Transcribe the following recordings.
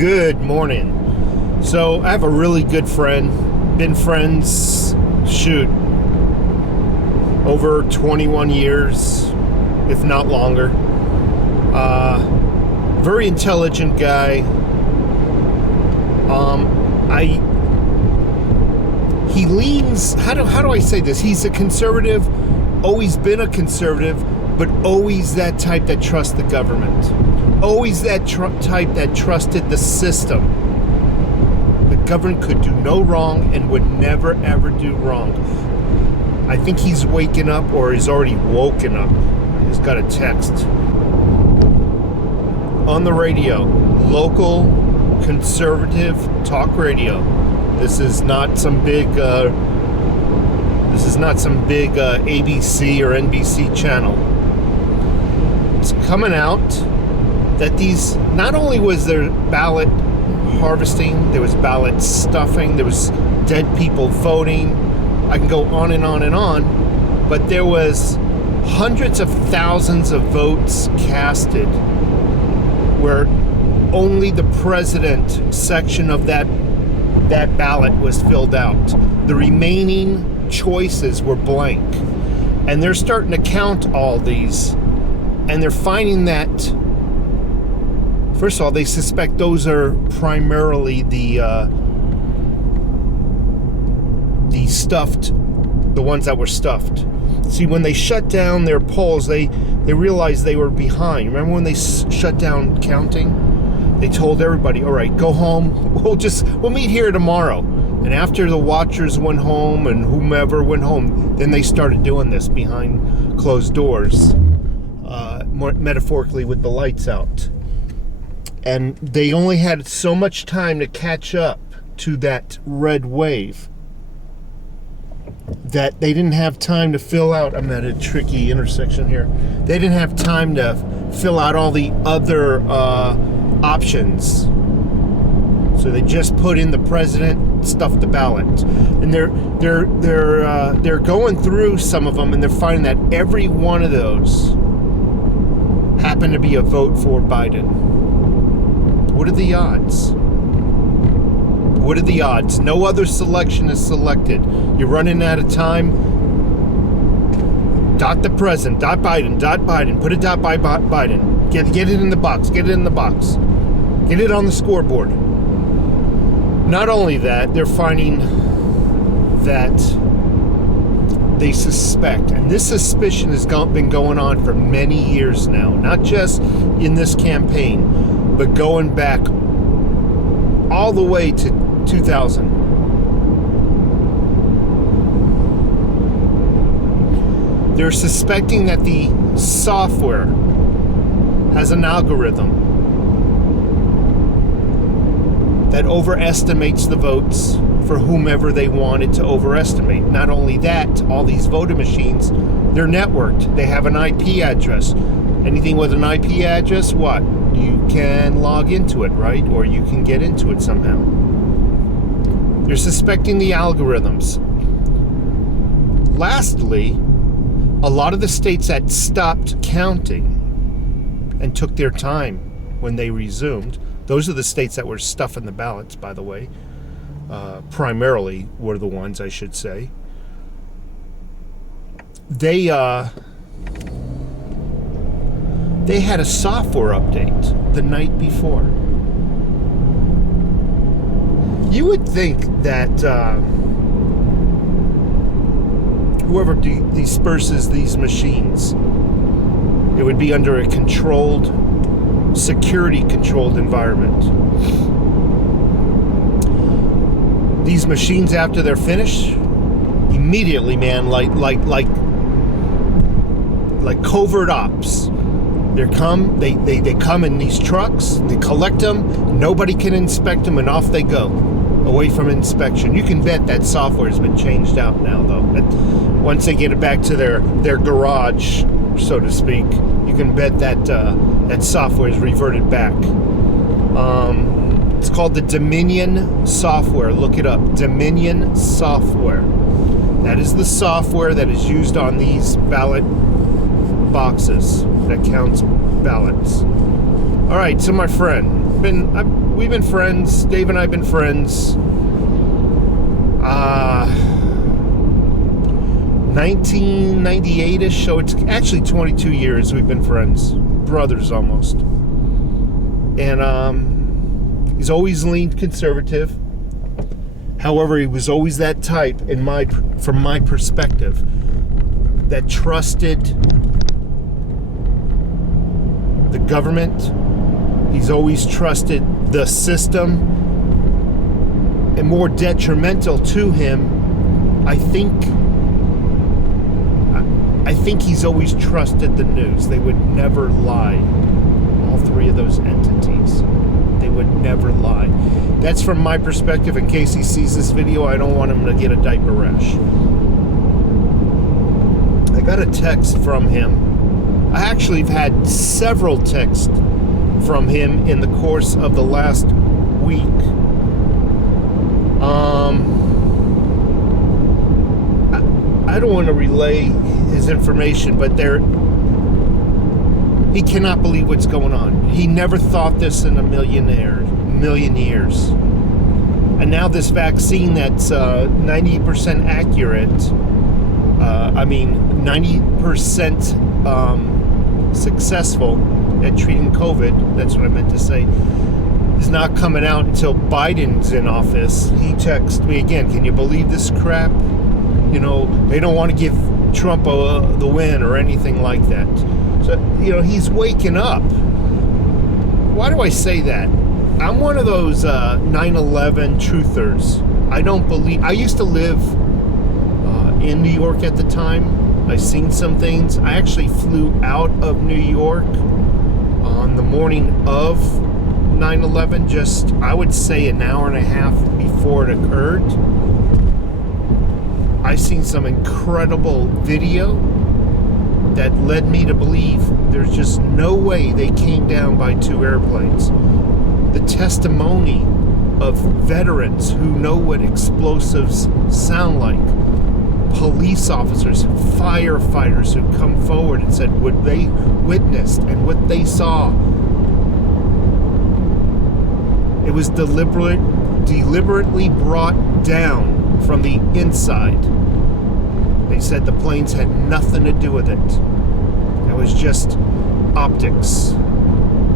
Good morning. So I have a really good friend, been friends, over 21 years, if not longer. Very intelligent guy. He leans, how do I say this? He's a conservative, always been a conservative, but always that type that trusts the government. Always that type that trusted the system. The government could do no wrong and would never ever do wrong. I think he's waking up, or he's already woken up. He's got a text. On the radio, local conservative talk radio. This is not some big ABC or NBC channel. It's coming out that these, not only was there ballot harvesting, there was ballot stuffing, there was dead people voting. I can go on and on and on, but there was hundreds of thousands of votes casted where only the president section of that ballot was filled out. The remaining choices were blank. And they're starting to count all these, and they're finding that, first of all, they suspect those are primarily the ones that were stuffed. See, when they shut down their polls, they realized they were behind. Remember when they shut down counting? They told everybody, all right, go home. We'll meet here tomorrow. And after the watchers went home and whomever went home, then they started doing this behind closed doors, more metaphorically with the lights out. And they only had so much time to catch up to that red wave that they didn't have time to fill out. I'm at a tricky intersection here. They didn't have time to fill out all the other options. So they just put in the president, stuffed the ballot, and they're going through some of them, and they're finding that every one of those happened to be a vote for Biden. What are the odds? What are the odds? No other selection is selected. You're running out of time. Dot the president. Dot Biden. Dot Biden. Put a dot by Biden. Get it in the box. Get it in the box. Get it on the scoreboard. Not only that, they're finding that they suspect, and this suspicion has been going on for many years now, not just in this campaign, but going back all the way to 2000. They're suspecting that the software has an algorithm that overestimates the votes for whomever they wanted to overestimate. Not only that, all these voting machines, they're networked. They have an IP address. Anything with an IP address, what? You can log into it, right? Or you can get into it somehow. They're suspecting the algorithms. Lastly, a lot of the states that stopped counting and took their time when they resumed, those are the states that were stuffing the ballots, by the way. Primarily were the ones, I should say. They had a software update the night before. You would think that whoever disperses these machines, it would be under a controlled, security-controlled environment. These machines, after they're finished, immediately, man, like covert ops. They come in these trucks, they collect them, nobody can inspect them, and off they go, away from inspection. You can bet that software has been changed out now, though. Once they get it back to their garage, so to speak, you can bet that that software is reverted back. It's called the Dominion software. Look it up. Dominion software. That is the software that is used on these ballot boxes that counts ballots. All right, so my friend, we've been friends. Dave and I have been friends. 1998-ish, so it's actually 22 years we've been friends, brothers almost. And he's always leaned conservative. However, he was always that type, from my perspective, that trusted the government. He's always trusted the system. And more detrimental to him, I think he's always trusted the news. They would never lie. All three of those entities. They would never lie. That's from my perspective. In case he sees this video, I don't want him to get a diaper rash. I got a text from him. I actually have had several texts from him in the course of the last week. I don't want to relay his information, but he cannot believe what's going on. He never thought this in a million years. And now this vaccine that's 90% accurate, 90% successful at treating COVID, that's what I meant to say, is not coming out until Biden's in office. He texted me again, can you believe this crap? You know, they don't want to give Trump the win or anything like that. So, he's waking up. Why do I say that? I'm one of those 9/11 truthers. I used to live in New York at the time. I've seen some things. I actually flew out of New York on the morning of 9/11, just, I would say, an hour and a half before it occurred. I've seen some incredible video that led me to believe there's just no way they came down by two airplanes. The testimony of veterans who know what explosives sound like, police officers, firefighters who come forward and said what they witnessed and what they saw. It was deliberately brought down from the inside. They said the planes had nothing to do with it. It was just optics.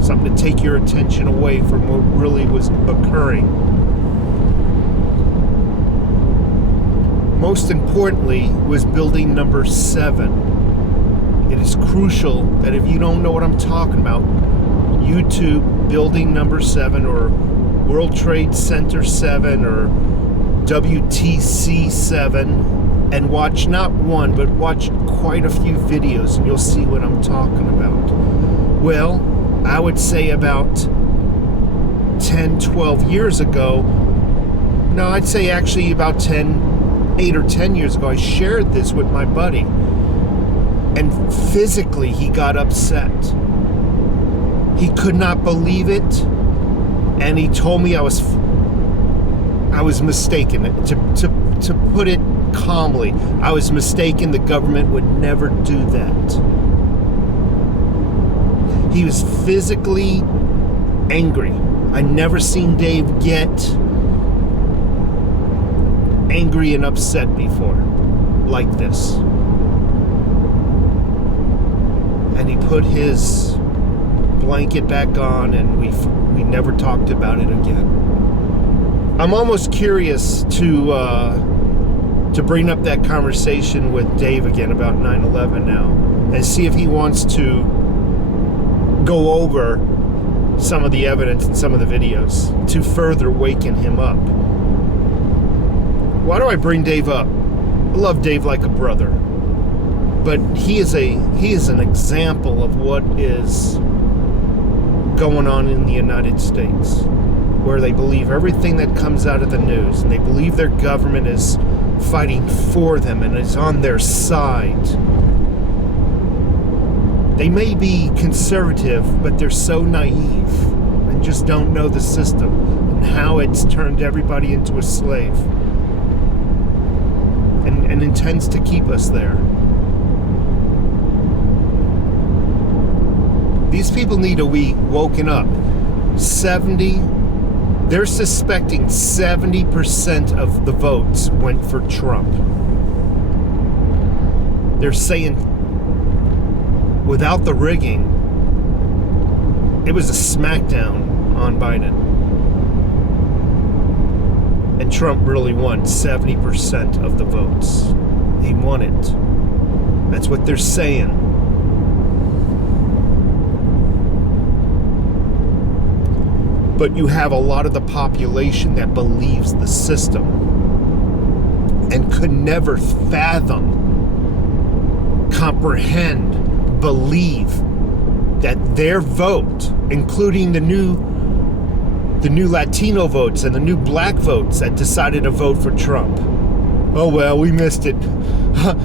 Something to take your attention away from what really was occurring. Most importantly was building number 7. It is crucial that if you don't know what I'm talking about, YouTube building number 7 or World Trade Center 7 or WTC 7 and watch not one but watch quite a few videos and you'll see what I'm talking about. Well, I would say about 10, 12 years ago, no, I'd say actually about 8 or 10 years ago, I shared this with my buddy. And physically, he got upset. He could not believe it. And he told me I was mistaken. To put it calmly, I was mistaken. The government would never do that. He was physically angry. I never seen Dave get angry and upset before like this. And he put his blanket back on and we never talked about it again. I'm almost curious to bring up that conversation with Dave again about 9/11 now and see if he wants to go over some of the evidence and some of the videos to further waken him up. Why do I bring Dave up? I love Dave like a brother, but he is an example of what is going on in the United States, where they believe everything that comes out of the news, and they believe their government is fighting for them and is on their side. They may be conservative, but they're so naive and just don't know the system and how it's turned everybody into a slave and intends to keep us there. These people need to be woken up. they're suspecting 70% of the votes went for Trump. They're saying without the rigging, it was a smackdown on Biden. And Trump really won 70% of the votes. He won it. That's what they're saying. But you have a lot of the population that believes the system and could never fathom, comprehend, believe that their vote, including the new Latino votes and the new black votes that decided to vote for Trump. Oh well, we missed it.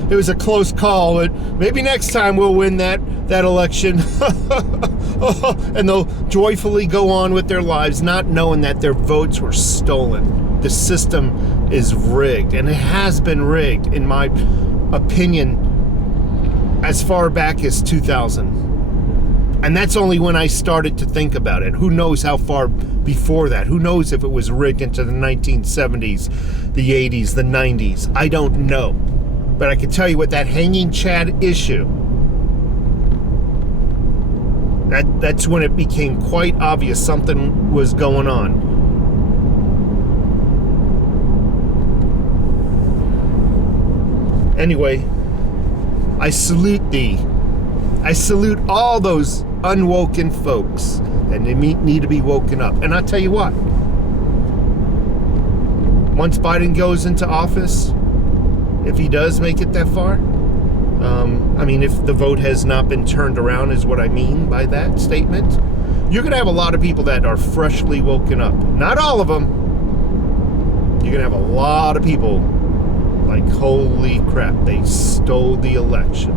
It was a close call, but maybe next time we'll win that election. And they'll joyfully go on with their lives, not knowing that their votes were stolen. The system is rigged, and it has been rigged, in my opinion, as far back as 2000. And that's only when I started to think about it. Who knows how far before that? Who knows if it was rigged into the 1970s, the 80s, the 90s? I don't know. But I can tell you what, that hanging Chad issue, that's when it became quite obvious something was going on. Anyway, I salute thee. I salute all those unwoken folks, and they need to be woken up. And I'll tell you what, once Biden goes into office, if he does make it that far, I mean, if the vote has not been turned around is what I mean by that statement, you're going to have a lot of people that are freshly woken up. Not all of them. You're going to have a lot of people like, holy crap, they stole the election.